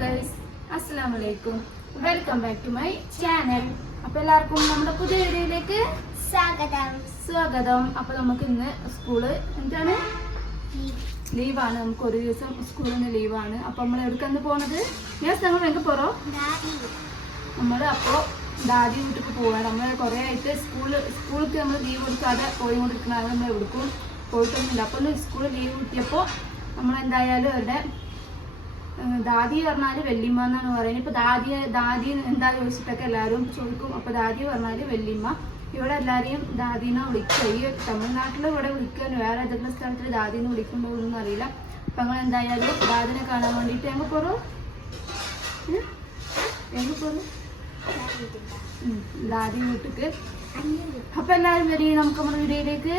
Guys, അസ്സലാമു അലൈക്കും. Welcome back to my channel. അപ്പോൾ എല്ലാവർക്കും നമ്മുടെ പുതിയ വീഡിയോയിലേക്ക് സ്വാഗതം. അപ്പോൾ നമുക്ക് ഇന്ന് സ്കൂള് എന്താണ് ലീവാണ്. നമുക്ക് ഒരു ദിവസം സ്കൂളിന് ലീവാണ്. അപ്പോൾ നമ്മൾ എവിടേക്കാണ് പോണത്? നമ്മൾ എங்கே പോகிறோம்? നമ്മൾ അപ്പോൾ ദാദി വീട്ടിലേക്ക് പോവാണ്. നമ്മൾ കുറേ ആയിട്ട് സ്കൂൾക്ക് നമ്മൾ ലീവ് കൊടുക്കാതെ പോയിക്കൊണ്ടിരിക്കണം. അത് നമ്മൾ എവിടേക്കും പോയിട്ടൊന്നുമില്ല. അപ്പോൾ സ്കൂളിൽ ലീവ് കിട്ടിയപ്പോൾ നമ്മളെന്തായാലും അവരുടെ ദാദി പറഞ്ഞാൽ വല്യമ്മ എന്നാണ് പറയുന്നത്. ഇപ്പോൾ ദാദി എന്താ ചോദിച്ചിട്ടൊക്കെ എല്ലാവരും ചോദിക്കും. അപ്പോൾ ദാദി പറഞ്ഞാൽ വല്യമ്മ. ഇവിടെ എല്ലാവരെയും ദാദീനെ വിളിക്കുക. ഈ തമിഴ്നാട്ടിൽ ഇവിടെ വിളിക്കാൻ വേറെ ഏതെങ്കിലും സ്ഥലത്തിൽ ദാദീനെ വിളിക്കുമ്പോഴൊന്നും അറിയില്ല. അപ്പം ഞങ്ങൾ എന്തായാലും ദാദിനെ കാണാൻ വേണ്ടിയിട്ട് ഞങ്ങൾ പോറോ ദാദി വീട്ടിക്ക്. അപ്പം എല്ലാവരും വരും, നമുക്ക് നമ്മുടെ വീഡിയോയിലേക്ക്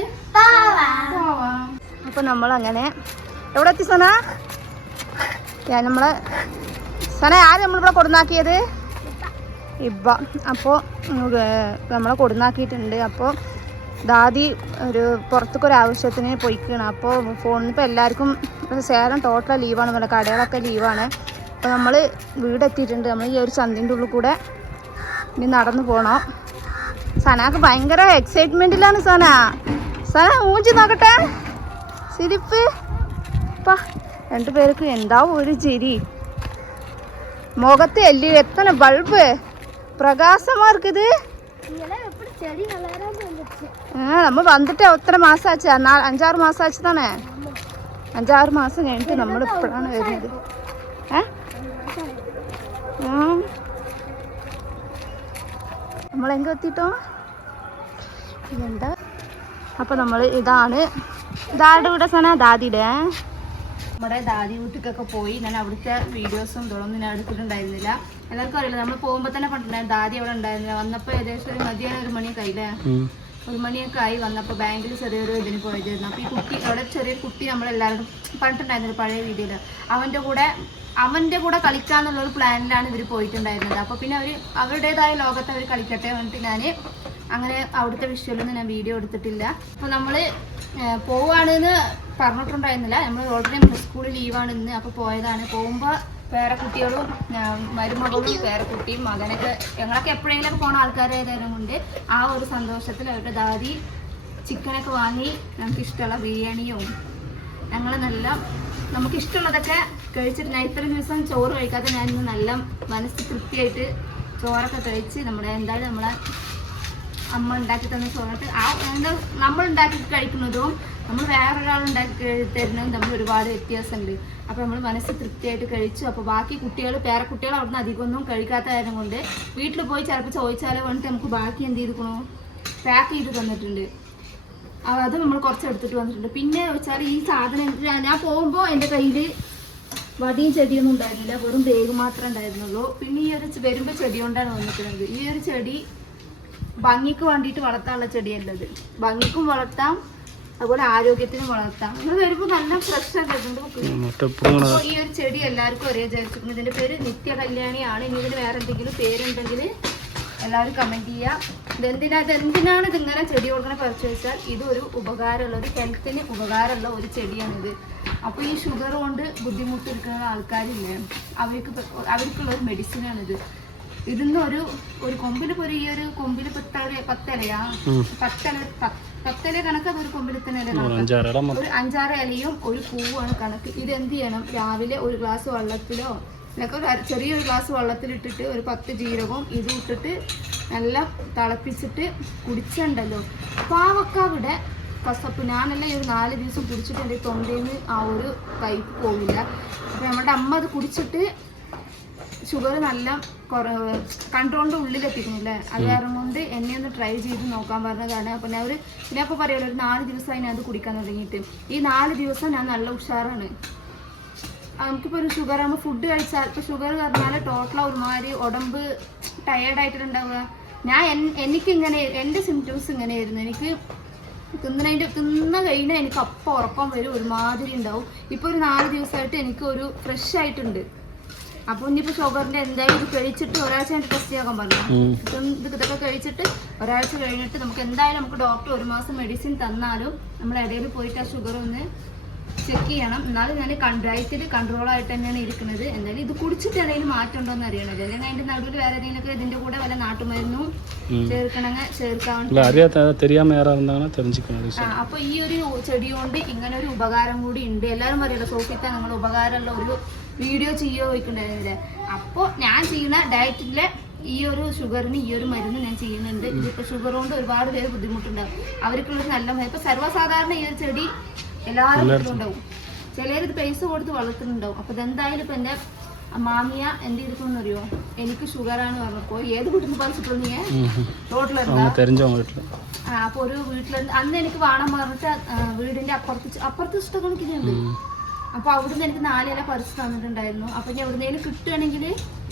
പോവാം. അപ്പം നമ്മളങ്ങനെ എവിടെ എത്തി സന? നമ്മളെ സന ആര് നമ്മളിവിടെ കൊടുന്നാക്കിയത്? ഇബ്ബ. അപ്പോൾ നമ്മളെ കൊടുന്നാക്കിയിട്ടുണ്ട്. അപ്പോൾ ദാദി ഒരു പുറത്തേക്കൊരാവശ്യത്തിന് പോയിക്കണം. അപ്പോൾ ഫോണിൽ ഇപ്പോൾ എല്ലാവർക്കും സേലം ടോട്ടൽ ലീവാണ് പറഞ്ഞത്, കടകളൊക്കെ ലീവാണ്. അപ്പോൾ നമ്മൾ വീടെത്തിയിട്ടുണ്ട്. നമ്മൾ ഈ ഒരു ചന്തിൻ്റെ ഉള്ളിൽ കൂടെ ഇനി നടന്നു പോകണം. സനക്ക് ഭയങ്കര എക്സൈറ്റ്മെൻറ്റിലാണ് സന മൂഞ്ചി നോക്കട്ടെ സിരിപ്പ്. അപ്പം രണ്ടുപേർക്ക് എന്താ ഒരു ചിരി, മുഖത്ത് എല്ലി എത്തന ബൾബ് പ്രകാശമാ இருக்குது. നമ്മൾ വന്നിട്ട് എത്ര മാസം ആச்சு? 5-6 മാസം ആச்சு தானே? 5-6 മാസം കഴിഞ്ഞിട്ട് നമ്മൾ ഇപ്പോഴാണ് വരുന്നത്. നമ്മളെങ്ക എത്തിട്ടോ ഇതെന്താ? അപ്പം നമ്മൾ ഇതാണ് ഇവിടെ സന ദാദിയുടെ നമ്മുടെ ദാദി വീട്ടിലേക്കൊക്കെ പോയി. ഞാൻ അവിടുത്തെ വീഡിയോസും ഇതൊന്നും ഞാൻ എടുത്തിട്ടുണ്ടായിരുന്നില്ല. എല്ലാവർക്കും അറിയില്ല, നമ്മൾ പോകുമ്പോൾ തന്നെ പറഞ്ഞിട്ടുണ്ടായിരുന്നു ദാദി അവിടെ ഉണ്ടായിരുന്നില്ല. വന്നപ്പോൾ ഏകദേശം ഒരു മതിയാണ് 1 മണിയൊക്കെ ആയില്ലേ? 1 മണിയൊക്കെ ആയി വന്നപ്പോൾ ബാങ്കിൽ ചെറിയൊരു ഇതിന് പോയതായിരുന്നു. അപ്പോൾ ഈ കുട്ടി അവിടെ ചെറിയൊരു കുട്ടി നമ്മളെല്ലാവരും പറഞ്ഞിട്ടുണ്ടായിരുന്നില്ല പഴയ വീഡിയോയിൽ. അവൻ്റെ കൂടെ കളിക്കാന്നുള്ളൊരു പ്ലാനിലാണ് ഇവർ പോയിട്ടുണ്ടായിരുന്നത്. അപ്പോൾ പിന്നെ അവരുടേതായ ലോകത്ത് അവർ കളിക്കട്ടെ പറഞ്ഞിട്ട് ഞാൻ അങ്ങനെ അവിടുത്തെ വിഷ്വലൊന്നും ഞാൻ വീഡിയോ എടുത്തിട്ടില്ല. അപ്പോൾ നമ്മൾ പോവുകയാണെന്ന് പറഞ്ഞിട്ടുണ്ടായിരുന്നില്ല. നമ്മൾ ഓൾറെഡി സ്കൂളിൽ ലീവാണ് ഇന്ന്. അപ്പോൾ പോയതാണ്. പോകുമ്പോൾ പേരക്കുട്ടികളും മരുമകളും പേരക്കുട്ടിയും മകനൊക്കെ ഞങ്ങളൊക്കെ എപ്പോഴെങ്കിലൊക്കെ പോകുന്ന ആൾക്കാരായതും കൊണ്ട് ആ ഒരു സന്തോഷത്തിൽ അവരുടെ ദാദി ചിക്കനൊക്കെ വാങ്ങി നമുക്കിഷ്ടമുള്ള ബിരിയാണിയും ഞങ്ങൾ നമുക്കിഷ്ടമുള്ളതൊക്കെ കഴിച്ചിട്ട് ഞാൻ ഇത്രയും ദിവസം ചോറ് കഴിക്കാതെ ഞാൻ ഇന്ന് നല്ല മനസ്സ് തൃപ്തിയായിട്ട് ചോറൊക്കെ കഴിച്ച് എന്തായാലും നമ്മളെ അമ്മ ഉണ്ടാക്കി തന്ന ചോറിട്ട് നമ്മൾ ഉണ്ടാക്കി കഴിക്കുന്നതും നമ്മൾ വേറൊരാൾ ഉണ്ടാക്കി തരുന്നതും തമ്മിൽ ഒരുപാട് വ്യത്യാസമുണ്ട്. അപ്പോൾ നമ്മൾ മനസ്സ് തൃപ്തിയായിട്ട് കഴിച്ചു. അപ്പോൾ ബാക്കി പേരക്കുട്ടികൾ അവിടുന്ന് അധികമൊന്നും കഴിക്കാത്ത കാര്യം കൊണ്ട് വീട്ടിൽ പോയി ചിലപ്പോൾ ചോദിച്ചാലോ വേണ്ടിയിട്ട് നമുക്ക് ബാക്കി എന്ത് ചെയ്തിരിക്കണോ പാക്ക് ചെയ്ത് തന്നിട്ടുണ്ട്. അത് നമ്മൾ കുറച്ച് എടുത്തിട്ട് വന്നിട്ടുണ്ട്. പിന്നെ വെച്ചാൽ ഈ സാധനം ഞാൻ പോകുമ്പോൾ എൻ്റെ കയ്യിൽ വടിയും ചെടിയൊന്നും ഉണ്ടായിരുന്നില്ല, വെറും ബാഗ് മാത്രമേ ഉണ്ടായിരുന്നുള്ളൂ. പിന്നെ ഈ ഒരു വരുമ്പോൾ ചെടി കൊണ്ടാണ് വന്നിട്ടുള്ളത്. ഈ ഒരു ചെടി ഭംഗിക്ക് വേണ്ടിയിട്ട് വളർത്താനുള്ള ചെടിയല്ലത്, ഭംഗിക്കും വളർത്താം അതുപോലെ ആരോഗ്യത്തിനും വളർത്താം. നമ്മൾ വരുമ്പോൾ നല്ല ഫ്രഷ് ആയിട്ടുണ്ട്. അപ്പോൾ ഈ ഒരു ചെടി എല്ലാവർക്കും ഒരേ വിചാരിച്ചിട്ടുണ്ട്. ഇതിൻ്റെ പേര് നിത്യ കല്യാണിയാണ്. ഇനി ഇതിന് വേറെ എന്തെങ്കിലും പേരുണ്ടെങ്കിൽ എല്ലാവരും കമൻറ്റ് ചെയ്യുക. ഇതെന്തിനാണ് ഇതിങ്ങനെ ചെടി കൊടുക്കണ പറിച്ചു വെച്ചാൽ ഇതൊരു ഉപകാരമുള്ള ഒരു ഹെൽത്തിന് ഉപകാരമുള്ള ഒരു ചെടിയാണിത്. അപ്പോൾ ഈ ഷുഗർ കൊണ്ട് ബുദ്ധിമുട്ടിരിക്കുന്ന ആൾക്കാരില്ലേ അവർക്കുള്ള ഒരു മെഡിസിനാണിത്. ഇതിന്ന് ഒരു കൊമ്പിൽ ഈ ഒരു കൊമ്പിൽ 10 കണക്ക് അതൊരു കൊമ്പിൽ തന്നെ ഒരു 5-6 ഇലയും ഒരു പൂവാണ് കണക്ക്. ഇതെന്ത് ചെയ്യണം? രാവിലെ ഒരു ഗ്ലാസ് വെള്ളത്തിലോ അല്ലെങ്കിൽ ചെറിയൊരു ഗ്ലാസ് വെള്ളത്തിലിട്ടിട്ട് ഒരു 10 ജീരകവും ഇതും ഇട്ടിട്ട് നല്ല തിളപ്പിച്ചിട്ട് കുടിച്ചിട്ടുണ്ടല്ലോ പാവക്കാവിടെ കസപ്പ്. ഞാനെല്ലാം ഈ ഒരു 4 ദിവസം കുടിച്ചിട്ട് എൻ്റെ തൊണ്ടയിൽ നിന്ന് ആ ഒരു കയ്പ്പ് പോവില്ല. അപ്പോൾ നമ്മുടെ അമ്മ അത് കുടിച്ചിട്ട് ഷുഗർ നല്ല കൺട്രോളിൻ്റെ ഉള്ളിലെത്തിക്കുന്നില്ലേ. അത് കാരണം കൊണ്ട് എന്നെ ഒന്ന് ട്രൈ ചെയ്ത് നോക്കാൻ പറഞ്ഞതാണ്. അപ്പോൾ ഞാൻ ഇപ്പോൾ പറയുമല്ലോ ഒരു 4 ദിവസമായി ഞാൻ അത് കുടിക്കാൻ തുടങ്ങിയിട്ട്. ഈ 4 ദിവസം ഞാൻ നല്ല ഉഷാറാണ്. നമുക്കിപ്പോൾ ഒരു ഷുഗർ ആകുമ്പോൾ ഫുഡ് കഴിച്ചാൽ ഇപ്പോൾ ഷുഗർ പറഞ്ഞാൽ ടോട്ടൽ ഒരുമാതിരി ഉടമ്പ് ടയേർഡായിട്ടുണ്ടാവുക. എനിക്കിങ്ങനെ എൻ്റെ സിംറ്റംസ് ഇങ്ങനെയായിരുന്നു. എനിക്ക് തിന്ന കഴിഞ്ഞാൽ എനിക്ക് അപ്പം ഉറക്കം വരും, ഒരുമാതിരി ഉണ്ടാവും. ഇപ്പോൾ ഒരു 4 ദിവസമായിട്ട് എനിക്ക് ഒരു ഫ്രഷ് ആയിട്ടുണ്ട്. അപ്പോൾ ഇനിയിപ്പോൾ ഷുഗറിൻ്റെ എന്തായാലും ഇത് കഴിച്ചിട്ട് ഒരാഴ്ച കഴിഞ്ഞിട്ട് ടെസ്റ്റ് ചെയ്യാൻ പറഞ്ഞു. ഇതൊക്കെ കഴിച്ചിട്ട് ഒരാഴ്ച കഴിഞ്ഞിട്ട് നമുക്ക് ഡോക്ടർ 1 മാസം മെഡിസിൻ തന്നാലും നമ്മൾ ഇടയിൽ പോയിട്ട് ആ ഷുഗർ ഒന്ന് ചെക്ക് ചെയ്യണം. എന്നാലും ഞാൻ ഡയറ്റിൽ കൺട്രോളായിട്ട് തന്നെയാണ് ഇരിക്കുന്നത്. എന്നാലും ഇത് കുടിച്ചിട്ട് എന്തെങ്കിലും മാറ്റം ഉണ്ടോ എന്ന് അറിയണത്. അല്ലെങ്കിൽ അതിന്റെ നടുവിൽ വേറെ ഏതെങ്കിലും ഇതിന്റെ കൂടെ വല്ല നാട്ടുമരുന്നും ചേർക്കണമെങ്കിൽ ചേർക്കാൻ. അപ്പൊ ഈ ഒരു ചെടി കൊണ്ട് ഇങ്ങനെ ഒരു ഉപകാരം കൂടി ഉണ്ട്. എല്ലാവരും പറയല്ലോ സോഫിത്ത നിങ്ങൾ ഉപകാരമുള്ള ഒരു വീഡിയോ ചെയ്യുകയോ വയ്ക്കണ്ടായിരുന്നില്ലേ. അപ്പോൾ ഞാൻ ചെയ്യുന്ന ഡയറ്റിലെ ഈ ഒരു ഷുഗറിന് ഈ ഒരു മരുന്ന് ഞാൻ ചെയ്യുന്നുണ്ട്. ഇതിപ്പോ ഷുഗർ കൊണ്ട് ഒരുപാട് പേര് ബുദ്ധിമുട്ടുണ്ടാവും. അവർക്കുള്ളത് നല്ല ഇപ്പൊ സർവ്വസാധാരണ ഈ ഒരു ചെടി എല്ലാവരും വീട്ടിലുണ്ടാവും. ചിലർ ഇത് പൈസ കൊടുത്ത് വളർത്തുന്നുണ്ടാവും. അപ്പൊ ഇതെന്തായാലും ഇപ്പൊ എന്റെ മാമിയ എന്ത് ചെയ്തിട്ടുണ്ടെന്ന് അറിയോ, എനിക്ക് ഷുഗറാണ് പറഞ്ഞപ്പോ ഏത് വീട്ടിൽ നിന്ന് പറിച്ചിട്ടുള്ളൂ നീ റോട്ടിലുണ്ടാ. അപ്പൊ ഒരു വീട്ടിലുണ്ട്. അന്ന് എനിക്ക് വേണം പറഞ്ഞിട്ട് വീടിന്റെ അപ്പുറത്ത് ഇഷ്ടക്കണക്കിനുണ്ട്. അപ്പൊ അവിടുന്ന് എനിക്ക് 4 ഇല പറിച്ച് തന്നിട്ടുണ്ടായിരുന്നു. അപ്പൊ ഞാൻ എവിടുന്നേലും കിട്ടുകയാണെങ്കിൽ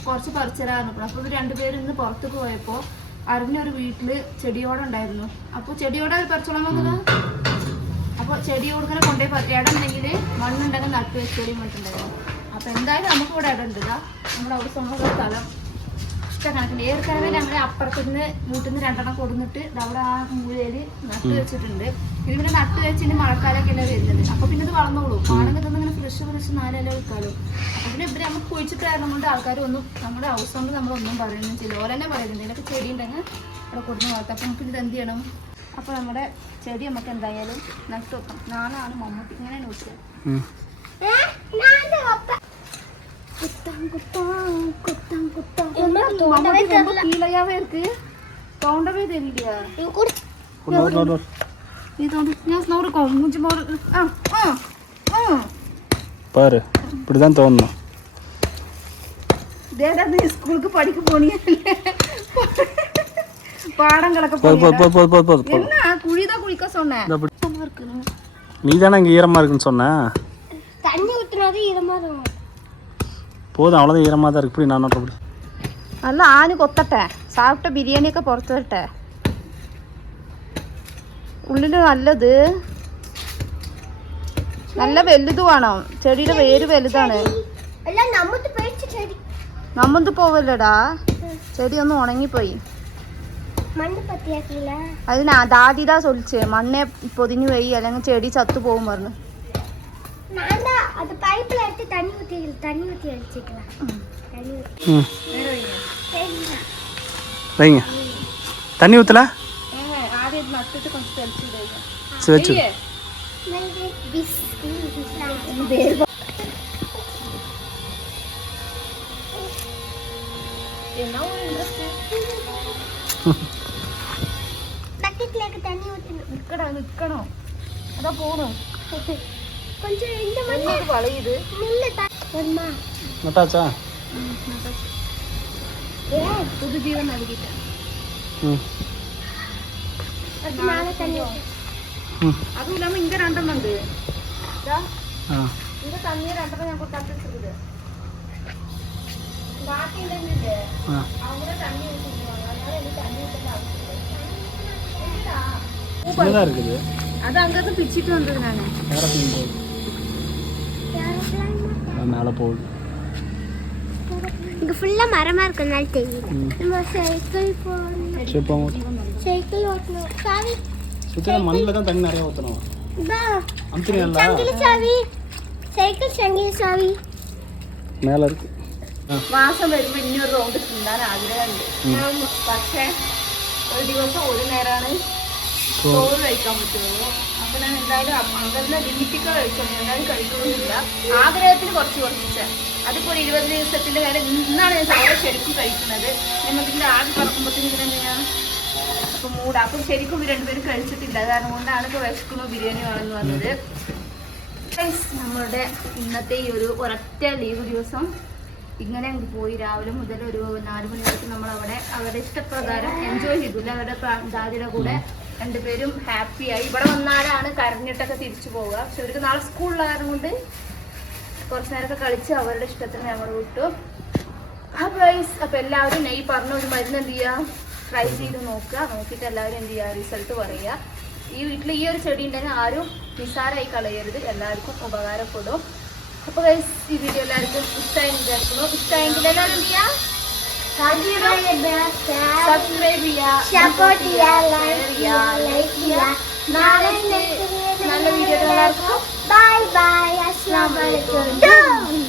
കുറച്ച് പറിച്ചരാറുണ്ട്. അപ്പൊ 2 പേര് ഇന്ന് പുറത്തേക്ക് പോയപ്പോ അറിഞ്ഞൊരു വീട്ടില് ചെടിയോടുണ്ടായിരുന്നു. അപ്പൊ ചെടിയോടെ പറിച്ചോളാൻ വന്നത്. അപ്പൊ ചെടിയോടുങ്ങനെ കൊണ്ടുപോയി ഇടമുണ്ടെങ്കിൽ മണ്ണുണ്ടെങ്കിൽ നട്ടു വെച്ചോളിയും പറഞ്ഞിട്ടുണ്ടായിരുന്നു. അപ്പൊ എന്തായാലും നമുക്ക് ഇവിടെ ഇടം ഉണ്ട്. നമ്മുടെ അവിടെ സ്വന്തം സ്ഥലം ഇഷ്ടക്കണക്കിന് ഏർക്കനവേ ഞങ്ങൾ അപ്പുറത്തുനിന്ന് വീട്ടിൽ നിന്ന് 2 എണ്ണം കൊടുന്നിട്ട് അവിടെ ആ മൂലയിൽ നട്ടു വെച്ചിട്ടുണ്ട്. ഇത് പിന്നെ നട്ടു വെച്ചിട്ട് മഴക്കാലമൊക്കെ അല്ലേ വരുന്നത്. അപ്പൊ പിന്നെ ഇത് വളർന്നോളൂ. ആണെങ്കിൽ ഇങ്ങനെ ഫ്രഷ് 4 ഇല വെക്കാലോ. അപ്പൊ പിന്നെ ഇവിടെ നമുക്ക് കുഴിച്ചിട്ടായിരുന്നു കൊണ്ട് ആൾക്കാർ ഒന്നും നമ്മുടെ ഹൗസ് കൊണ്ട് നമ്മളൊന്നും പറയുന്നു. ചില ഓരോ പറയുന്നുണ്ട് ഇതിനൊക്കെ ചെടി ഉണ്ടെങ്കിൽ അവിടെ കൊടുന്ന് വളർത്താം. അപ്പൊ നമുക്ക് ഇത് എന്ത് ചെയ്യണം. അപ്പൊ നമ്മുടെ ചെടി നമുക്ക് എന്തായാലും നട്ടു വെക്കാം. നാളാണ് മമ്മൂട്ടി ഇങ്ങനെ നോക്കുക. இப்படிதான் தோணும். ஸ்கூலுக்கு படிக்க போனீங்க பாடங்களൊക്കെ என்ன குழிதான் குளிக்க சொன்னேன். நீ தானே இங்க ஈரமா இருக்குன்னு சொன்ன. தண்ணி ஊத்துனாதே ஈரமா இருக்கும். போதும் அவ்வளோதான் ஈரமாக தான் இருக்கு. இப்படி நான் அப்படி നല്ല ആന് കൊത്തട്ടെ. സാപ്പിട്ട ബിരിയാണിയൊക്കെ പുറത്ത് വരട്ടെ. ഉള്ളില് നല്ലത് നല്ല വലുത് വേണം. ചെടിയുടെ വേര് വലുതാണ്. നമ്മന്ത് പോവല്ലടാ. ചെടി ഒന്ന് ഉണങ്ങിപ്പോയി. അതിനാ ദാദിതാ ചൊല്ലിച്ചേ മണ്ണെ പൊതിഞ്ഞു പോയി അല്ലെങ്കിൽ ചെടി ചത്തു പോകും പറഞ്ഞു. தண்ணி ஊத்தல வச்சு നിക്കണോ അതാ പോണോ നട്ടാച്ചാ പുതുജീവൻ നൽകിട്ട് അതുമില്ലാമ ഇങ്ങ 2 എണ്ണം ഉണ്ട്. ഇങ്ങ തന്നിയ 2 എണ്ണം ഞാൻ കൊടുത്തിട്ടുണ്ട്. ബാക്കി ഉണ്ടെങ്കിലേ അവിടെ തണ്ണി അത് അങ്ങനത്തെ പിച്ചിട്ട് വന്നതിനാണ്. மேலே போகுது. இங்க ஃபுல்லா மரமா இருக்கனால தெரியல. நம்ம சைக்கிள் ஓட்டணும். சாவி சுத்தன மண்ணில தான் தண்ணி நிறைய ஊத்தணும். பா அம்திரியல்ல சங்கிலி சாவி. சைக்கிள் சங்கிலி சாவி மேல இருக்கு. മാസം വരുമ്പോ ഇനിയൊരു റൗണ്ട് തിന്നാൻ ആഗ്രഹമുണ്ട്. പക്ഷേ ഒരു ദിവസം ഒരു നേരമാണ് ചോറ് കഴിക്കാൻ പറ്റുള്ളൂ. അപ്പൊ ഞാൻ എന്തായാലും അങ്ങനെ ലിമിറ്റൊക്കെ കഴിക്കണം. എന്തായാലും കഴിക്കണമെന്നില്ല. ആഗ്രഹത്തിന് കുറച്ച് അതിപ്പോ 20 ദിവസത്തിന്റെ കാര്യം. ഇന്നാണ് ഞാൻ ചോറ് ശരിക്കും കഴിക്കുന്നത്. നമ്മളിതിന്റെ ആദ്യം പറക്കുമ്പോഴത്തേക്കും ഇതിനെങ്ങനെയാണ് അപ്പൊ മൂട്. അപ്പൊ ശരിക്കും 2 പേരും കഴിച്ചിട്ടില്ല. കാരണം കൊണ്ടാണ് ഇപ്പൊ വിശക്കുന്നു ബിരിയാണി വേണമെന്ന് പറഞ്ഞത്. നമ്മളുടെ ഇന്നത്തെ ഈ ഒരു ഒരൊറ്റ ലീവ് ദിവസം ഇങ്ങനെ പോയി. രാവിലെ മുതൽ ഒരു 4 മണി വരെ നമ്മൾ അവരുടെ ഇഷ്ടപ്രകാരം എൻജോയ് ചെയ്തില്ല. അവരുടെ ദാദിയുടെ കൂടെ 2 പേരും ഹാപ്പിയായി. ഇവിടെ വന്നാലാണ് കരഞ്ഞിട്ടൊക്കെ തിരിച്ചു പോവുക. പക്ഷെ അവർക്ക് നാളെ സ്കൂളിലുള്ള കാരണം കൊണ്ട് കുറച്ച് നേരമൊക്കെ കളിച്ച് അവരുടെ ഇഷ്ടത്തിന് ഞങ്ങൾ വിട്ടു. അപ്പൊ എല്ലാവരും ഈ പറഞ്ഞ ഒരു മരുന്ന് എന്ത് ചെയ്യുക, ട്രൈ ചെയ്ത് നോക്കുക. നോക്കിയിട്ട് എല്ലാവരും എന്ത് ചെയ്യുക, റിസൾട്ട് പറയുക. ഈ വീട്ടിൽ ഈ ഒരു ചെടി ഉണ്ടെങ്കിൽ ആരും നിസാരമായി കളയരുത്. എല്ലാവർക്കും ഉപകാരപ്പെടും. അപ്പൊ ഈ വീഡിയോ എല്ലാവർക്കും ഇഷ്ടമായി വിചാരിക്കുന്നു. ഇഷ്ടമായെങ്കിൽ എല്ലാവരും എന്ത് ചെയ്യുക, സബ്സ്ക്രൈബ് ചെയ്യുക, നല്ല വീഡിയോ എല്ലാവർക്കും Bye bye. Assalamualaikum.